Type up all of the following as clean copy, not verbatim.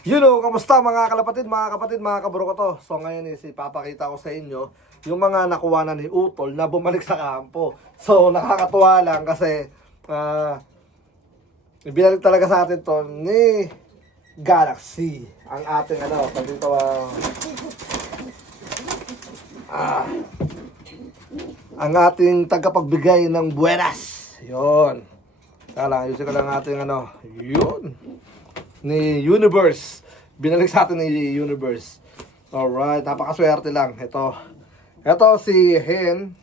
Kamusta mga kalapatid, mga kapatid, mga kaburo ko to. So ngayon ipapakita ko sa inyo yung mga nakuwanan ni Utol na bumalik sa kampo. So nakakatuwa lang kasi ibinalik talaga sa atin to ni Galaxy. Ang ating pag dito ang ating tagapagbigay ng buenas. Yun. Kala, ayusin ko lang ating yun. Ni Universe. Binalik sa atin ni Universe. Alright, napakaswerte lang. Ito si Hen.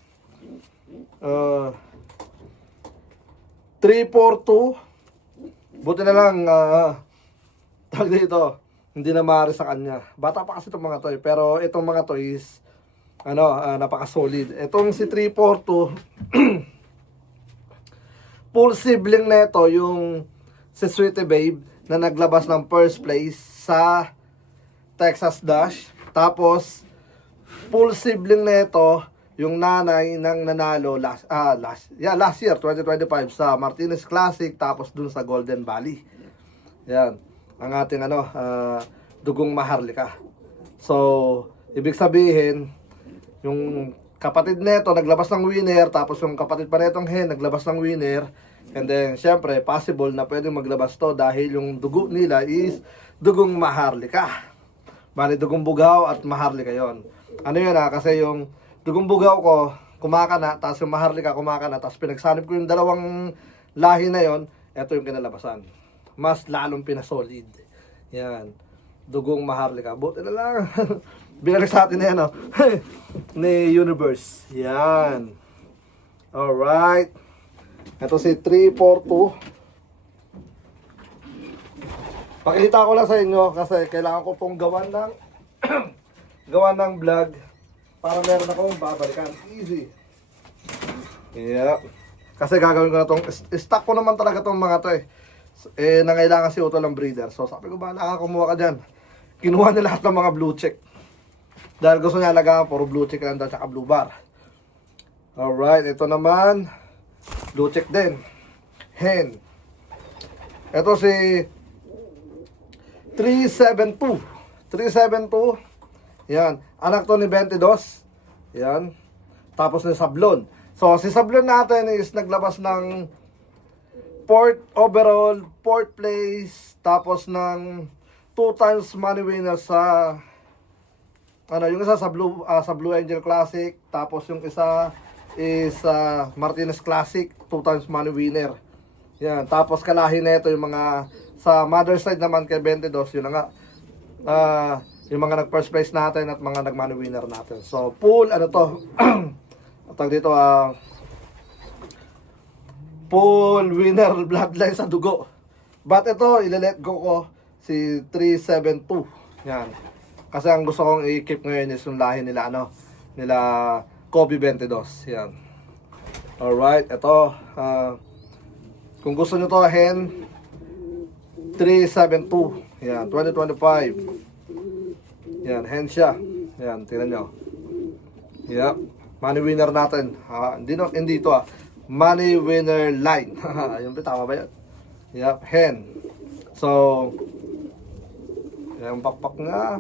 342. Buti na lang, tawag dito, hindi na maaari sa kanya. Bata pa kasi itong mga to pero itong mga to is, napaka-solid. Itong si 342, full sibling na ito, yung si Sweetie Babe, na naglabas ng first place sa Texas Dash. Tapos, full sibling na ito, yung nanay ng nanalo last year, 2025, sa Martinez Classic, tapos dun sa Golden Valley. Yan, ang ating dugong maharlika. So, ibig sabihin, yung kapatid nito naglabas ng winner, tapos yung kapatid pa netong Hen naglabas ng winner. And then, syempre, possible na pwedeng maglabas to dahil yung dugo nila is dugong maharlika. Bali, dugong bugaw at maharlika yon. Ano yun kasi yung dugong bugaw ko, kumakana, tapos yung maharlika kumakana, tapos pinagsanib ko yung dalawang lahi na yon, eto yung kinalabasan. Mas lalong pinasolid. Yan. Dugong maharlika. Buti na lang. Binalik sa atin na yan, ni Universe. Yan. Alright. Ito si 342. Pakita ko lang sa inyo kasi kailangan ko pong gawan ng gawan ng vlog para meron akong babalikan. Easy. Yeah. Kasi gagawin ko na tong stock ko naman talaga tong mga to nangailangan si Utol ng breeder. So sabi ko ba nakakumuha ka dyan. Kinuha niya lahat ng mga blue check. Dahil gusto niya alagaan puro blue check lang daw tsaka blue bar. Alright, ito naman blue check din. Hen. Ito si 372. 372. Yan. Anak to ni 22. Yan. Tapos ni Sablon. So, si Sablon natin is naglabas ng 4th overall, 4th place, tapos ng 2 times money winner sa yung isa sa Blue Angel Classic, tapos yung isa is Martinez Classic, 2 times money winner. Yan, tapos kalahi na ito yung mga sa mother side naman kay 22, yun na nga. Yung mga nag first place natin at mga nag money winner natin. So, full tawag dito full winner bloodline sa dugo. But ito, ile-let go ko si 372. Yan. Kasi ang gusto kong i-keep ngayon is yung lahi nila nila Kobe 22. Yan. Alright, ito kung gusto nyo to, Hen 372. Yan, 2025. Yan, Hen siya. Yan, tingnan nyo. Yep. Money winner natin. Hindi ito money winner line. Ayun ba, tama ba yan? Yep, Hen. So, yung pakpak nga.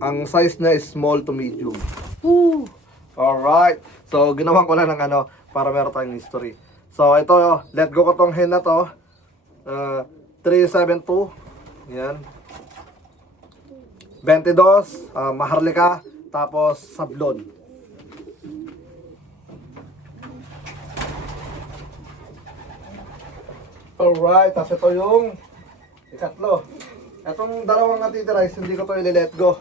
Ang size na is small to medium. Woo! Alright. So, ginawan ko lang ng para meron tayong history. So, ito, let go ko tong Hen na to. 372. Yan. 22. Maharlika. Tapos, Sablon. Alright. Tapos ito yung ikatlo. Itong dalawang natitira is hindi ko to i-let go.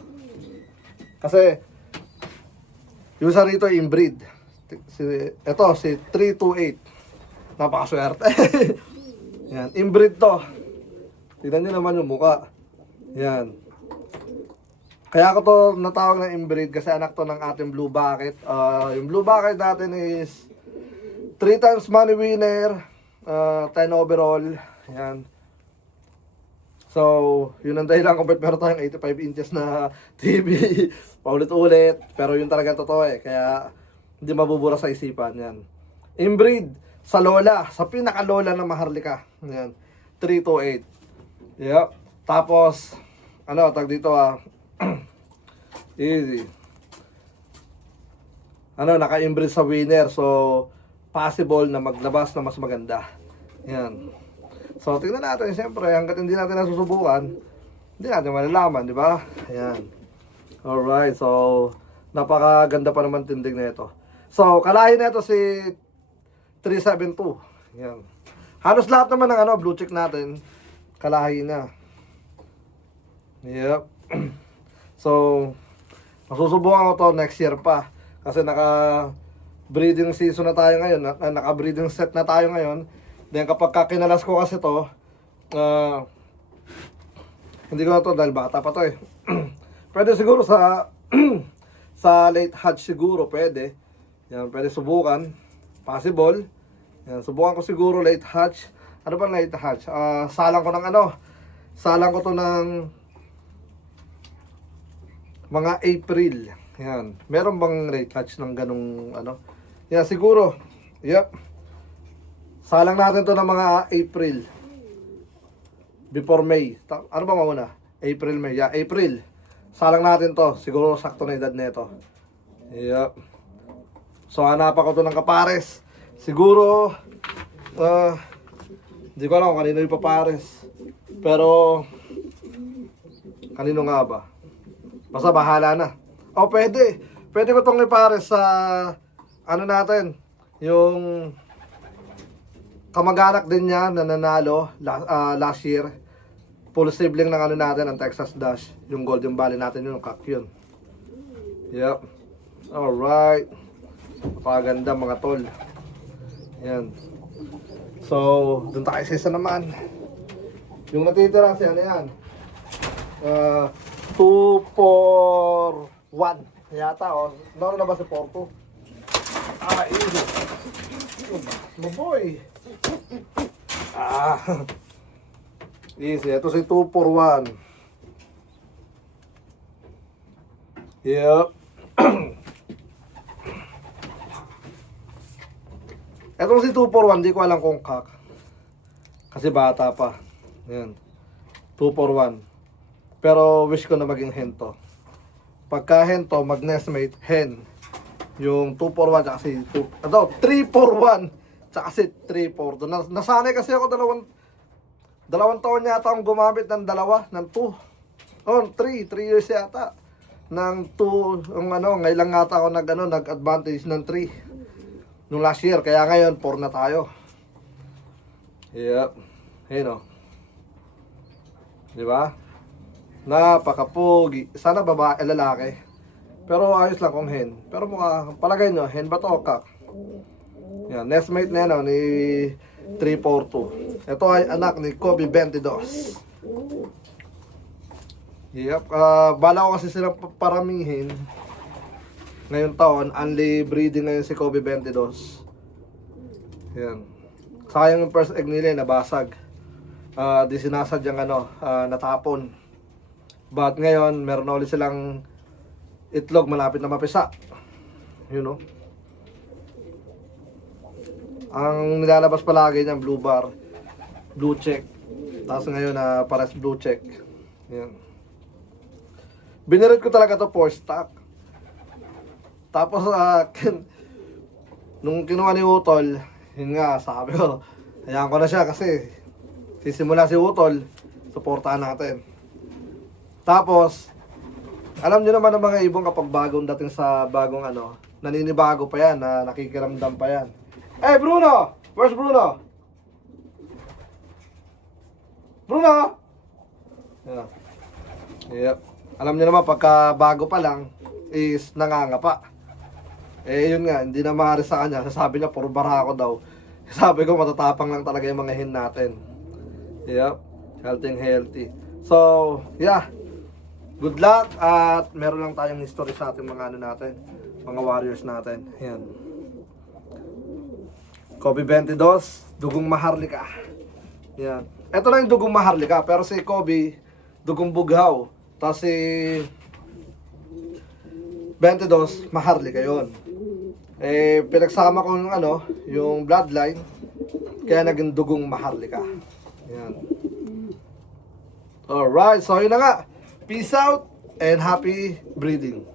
Kasi, yung isa rito inbreed. Ito, si 328. Napakaswerte. Yan, inbreed to. Tignan nyo naman yung muka. Yan. Kaya ako to natawag na inbreed kasi anak to ng ating blue bucket. Yung blue bucket natin is 3 times money winner, 10 overall. Yan. So, yun ang dahilan kung ba't meron tayong 85 inches na TV. Paulit-ulit. Pero yun talaga totoo Kaya, hindi mabubura sa isipan. Yan. Inbreed sa lola. Sa pinakalola na maharlika. Yan. 328. Yep. Tapos, ano, tag dito easy. Ano, naka-inbreed sa winner. So, possible na maglabas na mas maganda. Yan. So, tingnan natin. Siyempre, hanggat hindi natin nasusubukan, hindi natin malalaman, di ba? Ayan. Alright. So, napakaganda pa naman tindig na ito. So, kalahin na ito si 372. Yan. Halos lahat naman ng ano, blue check natin, kalahin na. Yep. So, masusubukan ko to next year pa. Kasi naka-breeding season na tayo ngayon. Naka-breeding set na tayo ngayon. Then kapag kakinalas ko kasi to, hindi ko na to dahil bata pa to eh. Pwede siguro sa sa late hatch siguro pwede. Yan, pwede subukan. Possible. Yan, subukan ko siguro late hatch. Ano ba late hatch? Salang ko ng ano? Salang ko to ng mga April. Yan. Meron bang late hatch ng ganung ano? Yan, siguro. Yep. Salang natin to ng mga April. Before May. Ano ba mauna? April, May. Yeah, April. Salang natin to. Siguro sakto na edad nito. Yep. So, hanapan ko to ng kapares. Siguro, hindi ko alam kung kanino yung papares. Pero, kanino nga ba? Basta bahala na. O, pwede. Pwede ko itong ipares sa, ano natin, yung kamag-anak din niya na nanalo last year. Full sibling ng ano natin, ang Texas Dash. Yung Golden Valley natin, yung cock yun. Yep. Alright. Napakaganda mga tol. Yan. So, dun tayo sa isa naman. Yung natitira siya, ano yan? 2-4-1 yata, oh. Naroon na ba si Porto? Easy. Maboy. Easy. Ito si 2-4-1. Yep. Etong si 241, di ko alam kung kak. Kasi bata pa. Yan. 241. Pero wish ko na maging hen to. Pagka hen to, mag-nestmate, hen. Yung 241, tsaka si 341, tsaka si 342. Nasanay kasi ako dalawang taon yata akong gumamit ng dalawa, ng 2. Oh, 3 years yata. Ng 2, ngayon lang yata ako nag-advantage ng 3. Nung last year, kaya ngayon 4 na tayo. Yep. Ayun o. Diba? Napakapugi. Sana babae, lalaki. Pero ayos lang kung hen. Pero mukha, palagay nyo, hen ba to o kak? Yan, nestmate na yan ni 342. Ito ay anak ni Kobe 22. Yep. Bala ko kasi silang paramihin. Ngayong taon, only breeding ngayon si Kobe 22. Yan. Sayang yung first egg nila, nabasag. Di sinasadyang natapon. But ngayon, meron na ulit silang itlog malapit na mapisa. You know? Ang nilalabas palagi niyan, blue bar, blue check. Tapos ngayon, pares blue check. Yan. Binirit ko talaga to for stock. Tapos, nung kinuha ni Utol, yun nga, sabi ko, hayaan ko na siya kasi sisimula si Utol, suportahan natin. Tapos, alam nyo naman ng mga ibong kapag bagong dating sa bagong naninibago pa yan, na nakikiramdam pa yan. Hey, Bruno! Where's Bruno? Bruno! Yeah. Yep. Alam nyo naman, pagka bago pa lang, is nangangapa. Yun nga, hindi na maaari sa kanya. Sabi niya, puro barako daw. Sabi ko, matatapang lang talaga yung mga hen natin. Yep. Healthy. So, yeah. Good luck. At meron lang tayong history sa ating mga natin. Mga warriors natin. Yan. Kobe 22, dugong maharlika. Yan. Ito na yung dugong maharlika. Pero si Kobe, dugong bughaw. Tapos si 22, maharlika yun. Pinagsama ko yung bloodline, kaya naging dugong maharlika. Yan. Alright, so yun na nga. Peace out and happy breeding.